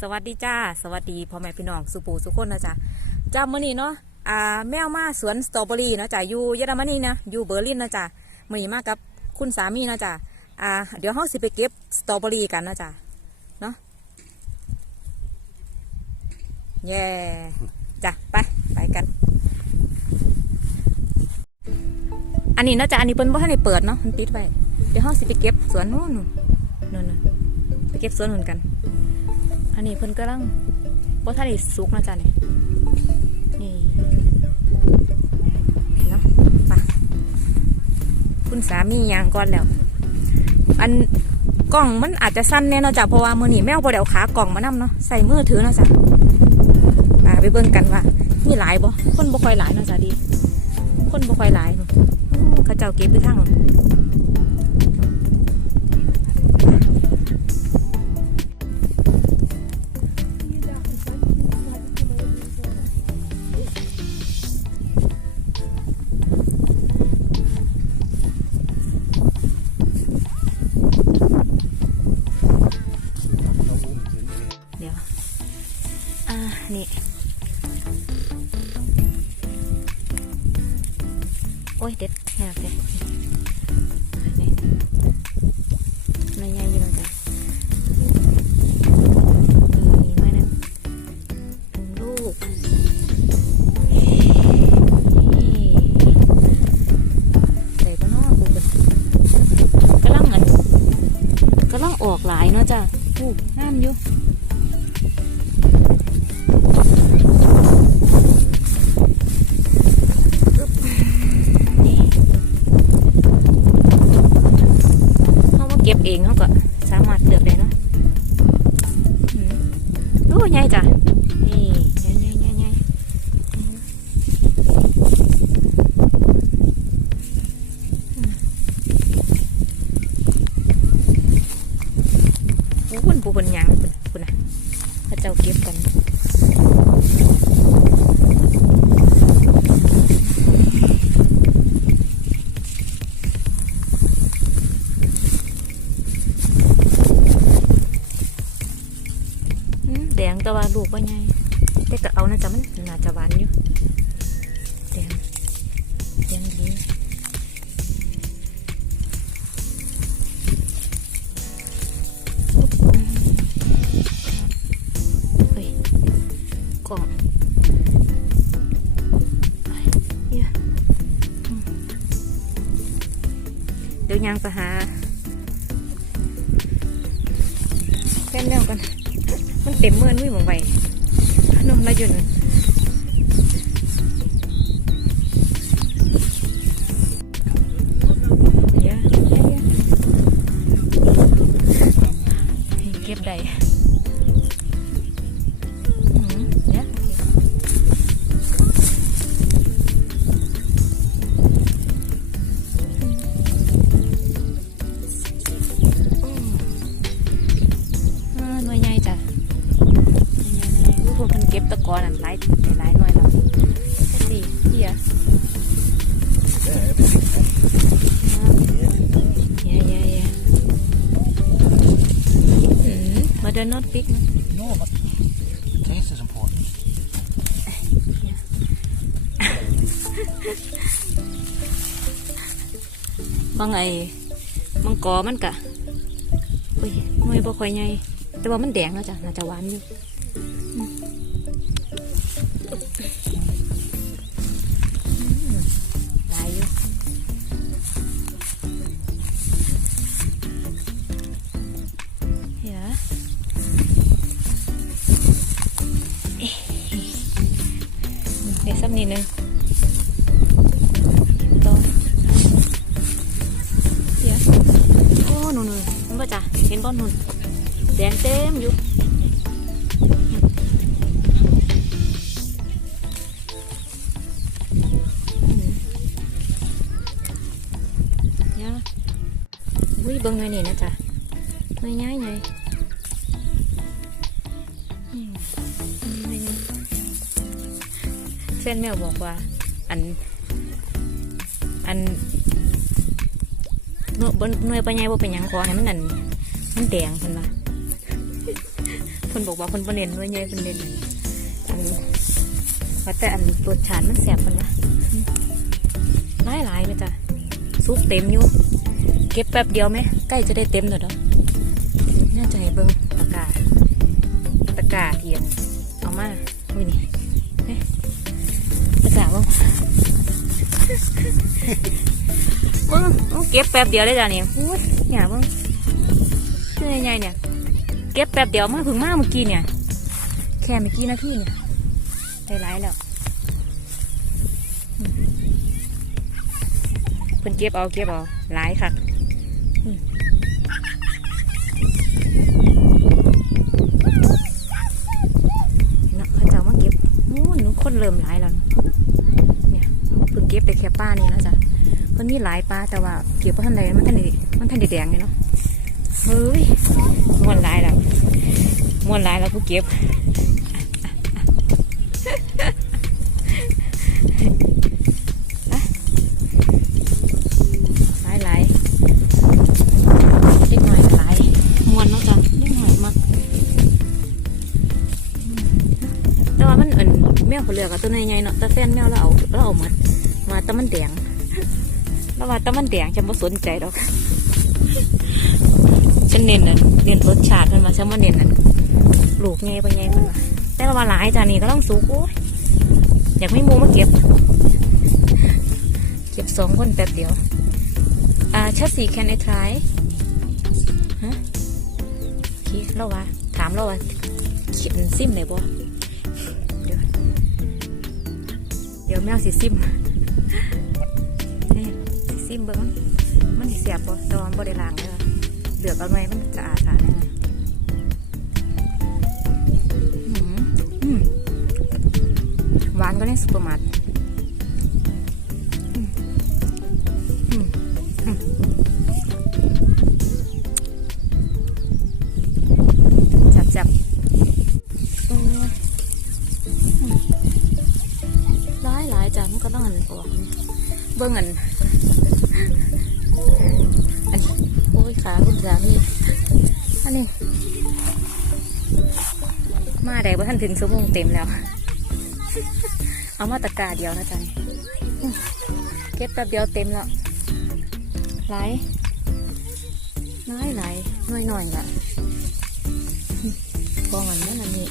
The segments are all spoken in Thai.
สวัสดีจ้า สวัสดีพ่อแม่พี่น้องสุปูสุคนนะจ๊ะจ้ามื่อนี้เนาะอ่าแมวมาสวนสตรอเบอรี่เนาะจ้ะอยู่เยอรมนีนะอยู่เบอร์ลินนะจ๊ะมื่อนี้มากับคุณสามีนะจ๊ะอ่าเดี๋ยวห้องสิไปเก็บสตรอเบอรี่กันนะจ๊ะเนาะเย่จ้ะไปไปกัน อันนี้นะจ๊ะอันนี้เปิ้นบ่ทันได้เปิดเนาะมันปิดไว้เดี๋ยวห้องสิไปเก็บสวนนู้นนู่นนู่นนู่นไปเก็บสวนนู่นกัน อันนี้เพิ่นกำลังบ่ทันได้สุกนะจ๊ะนี่นี่เนาะไปคุณสามียางก่อนแล้ว อันกล่องมันอาจจะสั้นแน่เนาะจ๊ะเพราะว่ามือหนีแมวบ่ได้เอาขากล่องมานํเนาะใส่มือถือเนาะจ๊ะอ่าไปเบิ่งกันว่ามีหลายบ่คนบ่ค่อยหลายเนาะจ๊ะดี คนบ่ค่อยหลายเนาะเขาเจ้าเก็บไปทาง นี่ โอ้ยเด็ดแหบเลยนี่นายใหญ่อยี่จ้ะนี่ไว้นึงหนึ่งลูกนี่ใส่ก็นอกกูกันกำลังอันกำลังออกหลายเนาะจ้ะอู้ห้ามอยู่ แต่ว่าลูกว่าไงแต่ก็เอานะจ๊ะมันน่าจะหวานอยู่แดงแดงดีเฮ้ยกล่องเหี้ยอืมเดี๋ยวยางไปหาแฟนแมวกัน มันเต็มเมื่อนุ้ยหมองไปนมละยุนเมมาเดินนอตปิกนะ No, but the taste is important. บางไอ้มังกอมันกะอุ้ยหน่วยบ่ค่อยใหญ่แต่ว่ามันแดงแล้วจ้ะน่าจะหวานอยู่ นิดนึงต่อเดี๋ยวโอ้หนูหนูมันบ่จ้ะเห็นบ่หนูแดงเต็มอยู่อืมเนี่ยอุ้ยเบิ่งหน่อยนี่นะจ๊ะหน่อยใหญ่ใหญ่อื นแมวบอกว่า อัน อันหน่วยบนหน่วยปัญญาบ่เป็นหยังขอให้มันนั่นมันแดงเพิ่นว่าเพิ่นคนบอกว่าคนบ่เน้นหน่วยใหญ่คนเน้นอันว่าแต่อันรสชาติมันแสบคนวะหลายหลายเลยจ้ะซุปเต็มอยู่เก็บแป๊บเดียวไหมใกล้จะได้เต็มแล้วเนาะน่าจะให้เบิ้งตะกร้าตะกร้าเทียนเอามาวินี่ ตะกร้าบ้างมึงมึงเก็บแป๊บเดียวได้จ้ะเนี่ยอุ้ยเนี่ยมึงคือยังไงเนี่ย เก็บแป๊บเดียวมาถึงมาเมื่อกี้เนี่ย แค่เมื่อกี้นาทีเนี่ยได้หลายแล้วเพิ่นเก็บเอาเก็บเอาหลายค่ะนาะเขาเจ้ามาเก็บโอ้หนูคนเริ่มหลายแล้ว เพิ่งเก็บไปแค่ป้านี่นะจ๊ะมันมีหลายปลาแต่ว่าเกี่ยวกับท่านใดมันท่านได้มันท่านได้แดงเลยเนาะเฮ้ยมวนหลายแล้วมวนหลายแล้วผู้เก็บลายหลายเล็กหน่อยหลายมวนเนาะจ้ะเล็กหน่อยมากแต่ว่ามันเอิ่นแมวเขาเลือกอะตัวใหญ่ๆเนาะแต่แฟนแมวเราเอาเราเอามามา ต่มันแดงแล้วว่าต่มันแดงฉันไม่สนใจดอกฉันเน้นน่ะเน้นรสชาติมันมาฉันว่าเน้นนั่นลูกไงไปไงมันมาแต่ว่าหลายจานนี้ก็ต้องสุกโอ้ยอยากไม่มูมาเก็บ เก็บสองคนแป๊บเดียว อ่าชัดสี can I try ฮะโอเคเราว่าถามเราว่าคิดซิมเลยบ่เดี๋ยวเดี๋ยวแมวสิซิม สียบบ่ตอนบ่ได้ล้างเด้อเลือกเอาไว้มันจะอาดสาดได้ไงหวานก็ในซุปเปอร์มาร์ท อ้ยขาคุณสามีอันนี้ มาได้ว่าท่านถึงชั่วโมงเต็มแล้ว เอามาตะกร้าเดียวนะจ๊ะนี่อืมเก็บแป๊บเดียวเต็มแล้วหลายน้อยหลายน้อยหน่อยละอืมกองอันนั้นนี่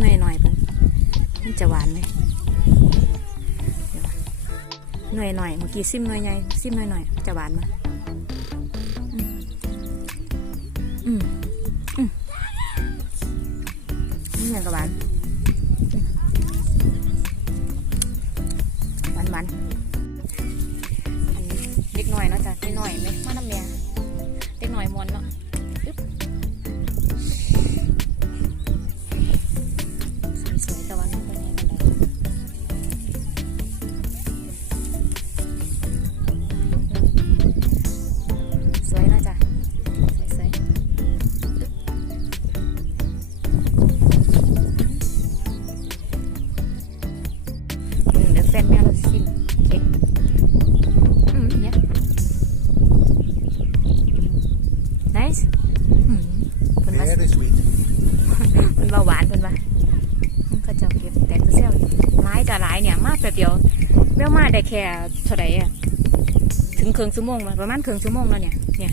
ม่สิลองซิมหน่อยๆเพิ่นมันจะหวานไหมหน่อยหน่อยๆเมื่อกี้ซิมหน่อยใหญ่ซิมหน่อยหน่อยๆจะหวานไหมายเนี่ยมาแป๊บเดียวแววมาได้แค่เท่าไหร่ถึงครึ่งชั่วโมงมาประมาณครึ่งชั่วโมงแล้วเนี่ยเนี่ย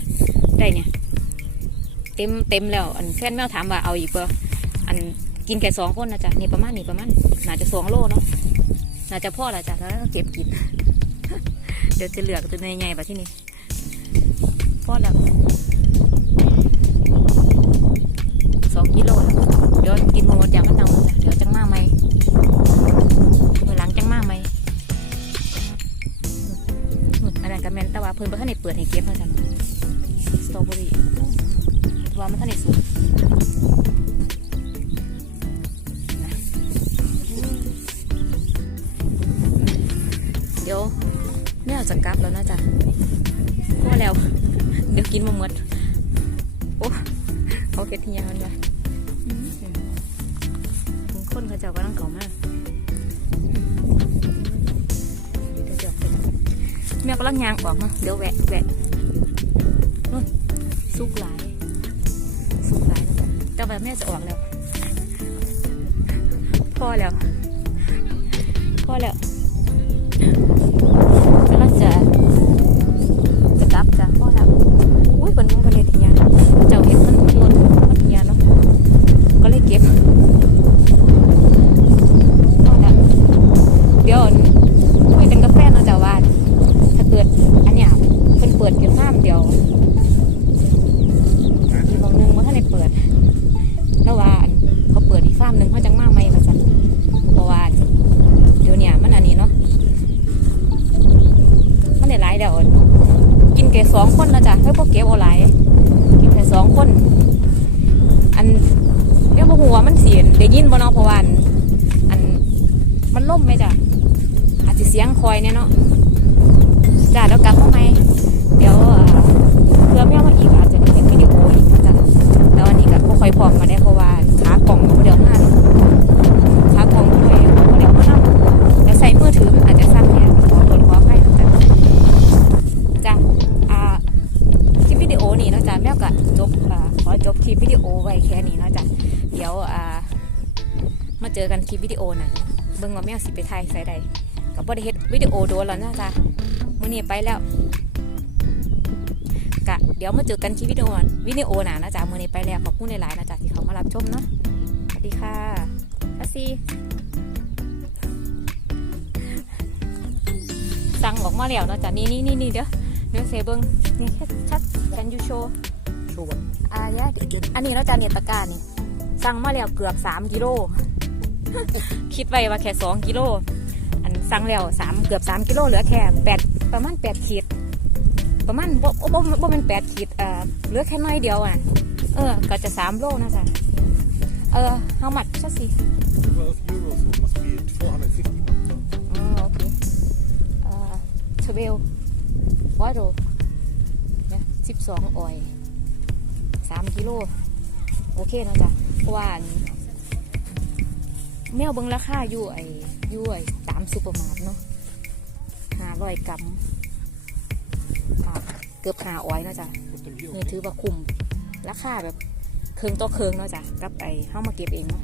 ได้เนี่ย เต็มเต็มแล้ว อันแฟนแมวถามว่าเอาอีกบ่อันกินแค่สองคนนะจ๊ะนี่ประมาณนี่ประมาณน่าจะสองโลเนาะน่าจะพ่อละจ้ะแล้วเก็บกิน เดี๋ยวจะเหลือกจะในไงแบบที่นี่ ดี๋ยวแม่จะกลับแล้วนะจ๊ะพอแล้ว เดี๋ยวกินมาหมดโอ้เขาเก็ดที่ยังกันเลยคนเขาเจ้าก็ต้องเขามากเดี๋ยวเดี๋ยวเดี๋ยวแม่กำลังยางออกเนาเดี๋ยวแหวะแหวะนู่นสุกหลายสุกหลายนะจ๊ะเจ้าแบบแม่จะออกแล้ว พอแล้ว พอแล้ว กำลังจะจะกลับจ้ะพ่อแล้วอุ้ยเป็นมันเป็นเทียนเจ้าเห็นมันมันหล่นมันเทียนเนาะก็เลยเก็บพ่อแล้วเดี๋ยวคุยกันกับแฟนเนาะจ้ะว่าถ้าเกิดอันเนี้ยเป็นเปิดเกี่ยวข้ามเดียวอีกบางนึงว่าถ้าในเปิดแล้วว่าเขาเปิดอีกฟาร์มหนึ่งเขาจังมากไหมมาสั่ายเดี๋ยวกินแค่สองคนนะจ๊ะให้พวกเก็บเอาหลายกินแค่สองคน อันเรียกว่าหัวมันเสียนได้ยินบ่เนาะเพราะว่าอันอันมันล่มไหมจ้ะอาจจะเสียงคอยเนี่ยเนาะจ้ะแล้วกลับมาไหมเดี๋ยวอ่าเพื่อแม่มาอีกอาจจะเห็นวิดีโออีกนะจ๊ะแล้วอันนี้ก็บ่ค่อยพร้อมมาได้เพราะว่าขากล่องบ่เดียวมาขากล่องค่อยบ่เดียวมาเนาะแล้วใส่มือถือมันอาจจะสั้นเนี่ยขอตรวจขอให้นะจ๊ะจ้ะอ่าคลิปวิดีโอนี้เนาะจ๊ะแม่ ก็จบอขอจบคลิปวิดีโอไว้แค่นี้เนาะจ๊ะเดี๋ยวอ่ามาเจอกันคลิปวิดีโอน่ะเบิ่งว่าแม่สิไปถ่ายใส่ใดก็บ่ได้เฮ็ดวิดีโอโดนแล้วนะจ๊ะมื้อนี้ไปแล้วกะเดี๋ยวมาเจอกันคลิปวิดีโอวิดีโอหนานะจ๊ะมือนี้ไปแล้วขอบคุณหลายๆนะจ๊ะที่เขามารับชมเนาะสวัสดีค่ะคัสซีสั่งออกมาแล้วนะจ๊ะนี่นี่นี่เดี๋ยวเดี๋ยวเซเบิงนี่ชัดชัด can you show Show what? อายะอันนี้เนาะจ๊ะเนี่ยตะกร้ารนี่สั่งมาแล้วเกือบ3กิโล คิดไว้ว่าแค่2กิโล อันสั่งแล้ว3เกือบ3กิโลเหลือแค่8ประมาณ8ขีด ประมาณบ่บ่บ่บ่เป็นแปดขีดเอ่อเหลือแค่น้อยเดียวอะ เออ ก็จะสามโลนะจ๊ะเออ how much ชัดสิ 12 euros, so it must be 450. อ๋อโอเคเอ่อทเวลวอโรเนี่ยสิบสองออย สามกิโลโอเคนะจ๊ะเพราะว่าอันแมวเบิงราคาอยู่ไอ้อยู่ไอ้ตามซูเปอร์มาร์ทเนาะห้าร้อยกรัมอ่าเกือบห้าออยนะจ๊ะ Put them here. นี่ถือว่าคุ้มราคาแบบเคืองต่อเคืองเนาะจ้ะกลับไปเข้ามาเก็บเองเนาะ